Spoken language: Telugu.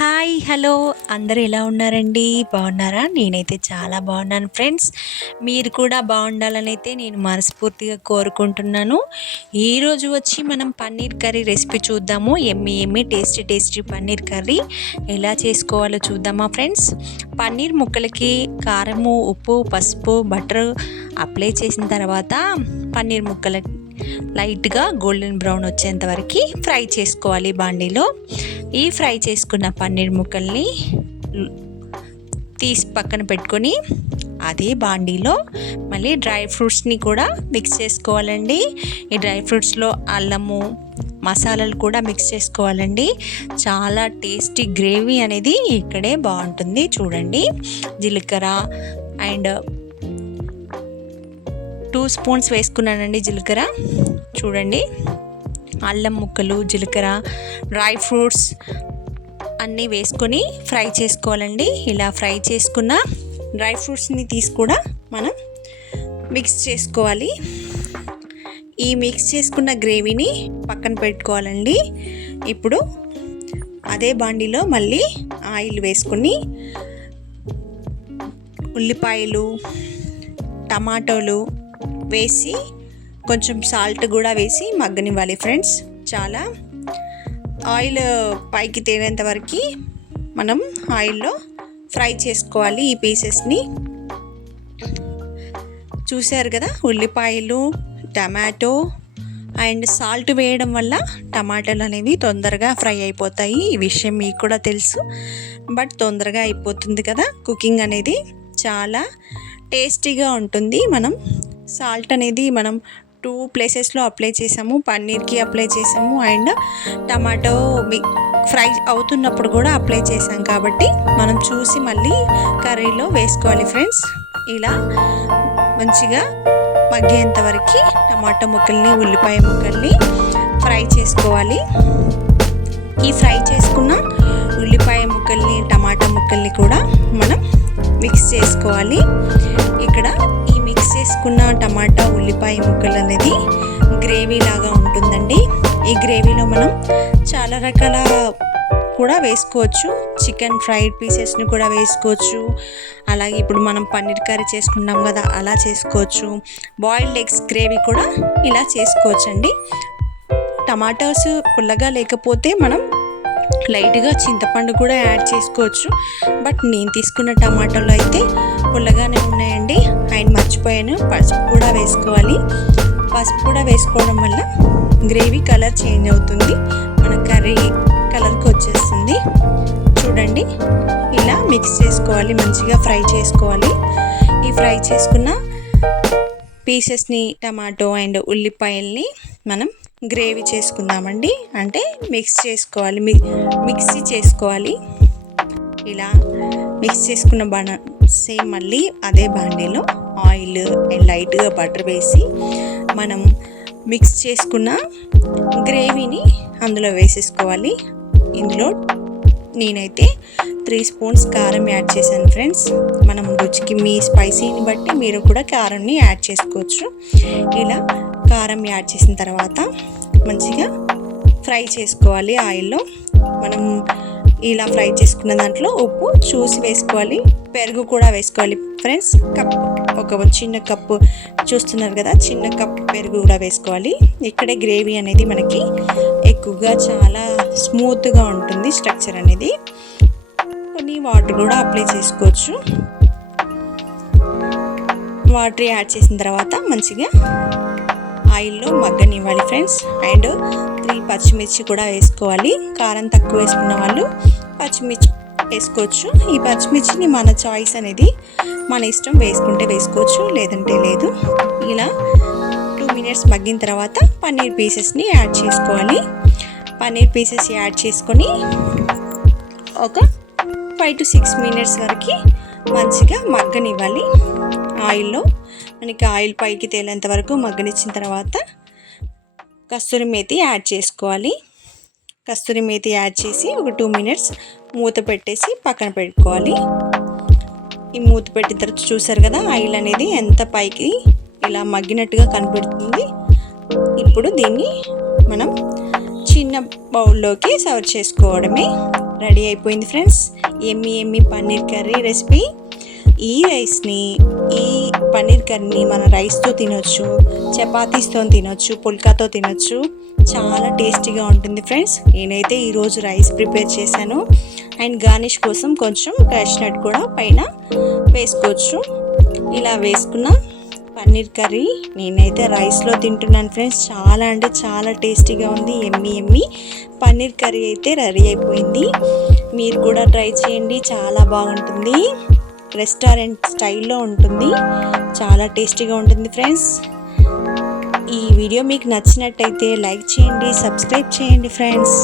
హాయ్ హలో అందరూ ఎలా ఉన్నారండి? బాగున్నారా? నేనైతే చాలా బాగున్నాను ఫ్రెండ్స్. మీరు కూడా బాగుండాలని అయితే నేను మనస్ఫూర్తిగా కోరుకుంటున్నాను. ఈరోజు వచ్చి మనం పన్నీర్ కర్రీ రెసిపీ చూద్దాము. ఎమ్మి టేస్టీ పన్నీర్ కర్రీ ఎలా చేసుకోవాలో చూద్దామా ఫ్రెండ్స్. పన్నీర్ ముక్కలకి కారము, ఉప్పు, పసుపు, బటర్ అప్లై చేసిన తర్వాత పన్నీర్ ముక్కలకి లైట్గా గోల్డెన్ బ్రౌన్ వచ్చేంత వరకు ఫ్రై చేసుకోవాలి బాండీలో. ఈ ఫ్రై చేసుకున్న పన్నీర్ ముక్కల్ని తీసి పక్కన పెట్టుకొని అదే బాండీలో మళ్ళీ డ్రై ఫ్రూట్స్ని కూడా మిక్స్ చేసుకోవాలండి. ఈ డ్రై ఫ్రూట్స్లో అల్లము, మసాలాలు కూడా మిక్స్ చేసుకోవాలండి. చాలా టేస్టీ గ్రేవీ అనేది ఇక్కడే బాగుంటుంది. చూడండి, జీలకర్ర అండ్ 2 స్పూన్స్ వేసుకున్నానండి జీలకర్ర. చూడండి, అల్లం ముక్కలు, జీలకర్ర, డ్రై ఫ్రూట్స్ అన్నీ వేసుకొని ఫ్రై చేసుకోవాలండి. ఇలా ఫ్రై చేసుకున్న డ్రై ఫ్రూట్స్ని తీసి కూడా మనం మిక్స్ చేసుకోవాలి. ఈ మిక్స్ చేసుకున్న గ్రేవీని పక్కన పెట్టుకోవాలండి. ఇప్పుడు అదే బాండీలో మళ్ళీ ఆయిల్ వేసుకొని ఉల్లిపాయలు, టమాటోలు వేసి కొంచెం సాల్ట్ కూడా వేసి మగ్గనివ్వాలి ఫ్రెండ్స్. చాలా ఆయిల్ పైకి తేలేంత వరకు మనం ఆయిల్లో ఫ్రై చేసుకోవాలి ఈ పీసెస్ని. చూశారు కదా, ఉల్లిపాయలు, టమాటో అండ్ సాల్ట్ వేయడం వల్ల టమాటాలు అనేవి తొందరగా ఫ్రై అయిపోతాయి. ఈ విషయం మీకు కూడా తెలుసు, బట్ తొందరగా అయిపోతుంది కదా. కుకింగ్ అనేది చాలా టేస్టీగా ఉంటుంది. మనం సాల్ట్ అనేది మనం 2 ప్లేసెస్లో అప్లై చేసాము. పన్నీర్కి అప్లై చేసాము అండ్ టమాటో ఫ్రై అవుతున్నప్పుడు కూడా అప్లై చేసాం కాబట్టి మనం చూసి మళ్ళీ కర్రీలో వేసుకోవాలి ఫ్రెండ్స్. ఇలా మంచిగా మగ్గేంత వరకు టమాటో ముక్కల్ని, ఉల్లిపాయ ముక్కల్ని ఫ్రై చేసుకోవాలి. ఈ ఫ్రై చేసుకున్న ఉల్లిపాయ ముక్కల్ని, టమాటా ముక్కల్ని కూడా మనం మిక్స్ చేసుకోవాలి. ఇక్కడ ఈ మిక్స్ చేసుకున్న టమాటా, ఉల్లిపాయ ముక్కలు అనేది గ్రేవీ లాగా ఉంటుందండి. ఈ గ్రేవీలో మనం చాలా రకాల కూడా వేసుకోవచ్చు. చికెన్ ఫ్రైడ్ పీసెస్ని కూడా వేసుకోవచ్చు. అలాగే ఇప్పుడు మనం పన్నీర్ కర్రీ చేసుకున్నాం కదా, అలా చేసుకోవచ్చు. బాయిల్డ్ ఎగ్స్ గ్రేవీ కూడా ఇలా చేసుకోవచ్చు అండి. టమాటాస్ పుల్లగా లేకపోతే మనం లైట్గా చింతపండు కూడా యాడ్ చేసుకోవచ్చు. బట్ నేను తీసుకున్న టమాటాలు అయితే పుల్లగానే ఉన్నాయండి. అండ్ మర్చిపోయాను, పసుపు కూడా వేసుకోవాలి. పసుపు కూడా వేసుకోవడం వల్ల గ్రేవీ కలర్ చేంజ్ అవుతుంది, మన కర్రీ కలర్కి వచ్చేస్తుంది. చూడండి, ఇలా మిక్స్ చేసుకోవాలి, మంచిగా ఫ్రై చేసుకోవాలి. ఈ ఫ్రై చేసుకున్న పీసెస్ని, టమాటో అండ్ ఉల్లిపాయల్ని మనం గ్రేవీ చేసుకుందామండి. అంటే మిక్స్ చేసుకోవాలి, మిక్సీ చేసుకోవాలి. ఇలా మిక్స్ చేసుకున్న సేమ్ మళ్ళీ అదే బాండీలో ఆయిల్ అండ్ లైట్గా బటర్ వేసి మనం మిక్స్ చేసుకున్న గ్రేవీని అందులో వేసేసుకోవాలి. ఇందులో నేనైతే 3 స్పూన్స్ కారం యాడ్ చేశాను ఫ్రెండ్స్. మనం రుచికి మీ స్పైసీని బట్టి మీరు కూడా కారంని యాడ్ చేసుకోవచ్చు. ఇలా కారం యాడ్ చేసిన తర్వాత మంచిగా ఫ్రై చేసుకోవాలి ఆయిల్లో. మనం ఇలా ఫ్రై చేసుకున్న దాంట్లో ఉప్పు చూసి వేసుకోవాలి. పెరుగు కూడా వేసుకోవాలి ఫ్రెండ్స్. ఒక చిన్న కప్పు చూస్తున్నారు కదా, చిన్న కప్పు పెరుగు కూడా వేసుకోవాలి. ఇక్కడే గ్రేవీ అనేది మనకి ఎక్కువగా చాలా స్మూత్గా ఉంటుంది స్ట్రక్చర్ అనేది. కొన్ని వాటర్ కూడా అప్లై చేసుకోవచ్చు. వాటర్ యాడ్ చేసిన తర్వాత మంచిగా ఆయిల్లో మగ్గనివ్వాలి ఫ్రెండ్స్. అండ్ 3 పచ్చిమిర్చి కూడా వేసుకోవాలి. కారం తక్కువ వేసుకున్న వాళ్ళు పచ్చిమిర్చి వేసుకోవచ్చు. ఈ పచ్చిమిర్చిని మన చాయిస్ అనేది, మన ఇష్టం, వేసుకుంటే వేసుకోవచ్చు, లేదంటే లేదు. ఇలా 2 మినిట్స్ మగ్గిన తర్వాత పన్నీర్ పీసెస్ని యాడ్ చేసుకోవాలి. పన్నీర్ పీసెస్ యాడ్ చేసుకొని ఒక 5 to 6 మినిట్స్ వరకు మంచిగా మగ్గనివ్వాలి ఆయిల్లో. మనకి ఆయిల్ పైకి తేలేంత వరకు మగ్గనిచ్చిన తర్వాత కస్తూరి మేతి యాడ్ చేసుకోవాలి. కస్తూరి మేతి యాడ్ చేసి ఒక 2 మినిట్స్ మూత పెట్టేసి పక్కన పెట్టుకోవాలి. ఈ మూత పెట్టిన తర్వాత చూసారు కదా, ఆయిల్ అనేది ఎంత పైకి ఇలా మగ్గినట్టుగా కనబడుతుంది. ఇప్పుడు దీన్ని మనం చిన్న బౌల్లోకి సర్వ్ చేసుకోవడమే. రెడీ అయిపోయింది ఫ్రెండ్స్. ఎమ్మి పన్నీర్ కర్రీ రెసిపీ. ఈ రైస్ని, ఈ పన్నీర్ కర్రీని మన రైస్తో తినొచ్చు, చపాతీస్తో తినొచ్చు, పుల్కాతో తినొచ్చు. చాలా టేస్టీగా ఉంటుంది ఫ్రెండ్స్. నేనైతే ఈరోజు రైస్ ప్రిపేర్ చేశాను. అండ్ గార్నిష్ కోసం కొంచెం క్యాష్నట్ కూడా పైన వేసుకోవచ్చు. ఇలా వేసుకున్న పన్నీర్ కర్రీ నేనైతే రైస్లో తింటున్నాను ఫ్రెండ్స్. చాలా అంటే చాలా టేస్టీగా ఉంది. ఎమ్మి పన్నీర్ కర్రీ అయితే రెడీ అయిపోయింది. మీరు కూడా ట్రై చేయండి, చాలా బాగుంటుంది. రెస్టారెంట్ స్టైల్లో ఉంటుంది, చాలా టేస్టీగా ఉంటుంది ఫ్రెండ్స్. ఈ వీడియో మీకు నచ్చినట్టయితే లైక్ చేయండి, సబ్స్క్రైబ్ చేయండి ఫ్రెండ్స్.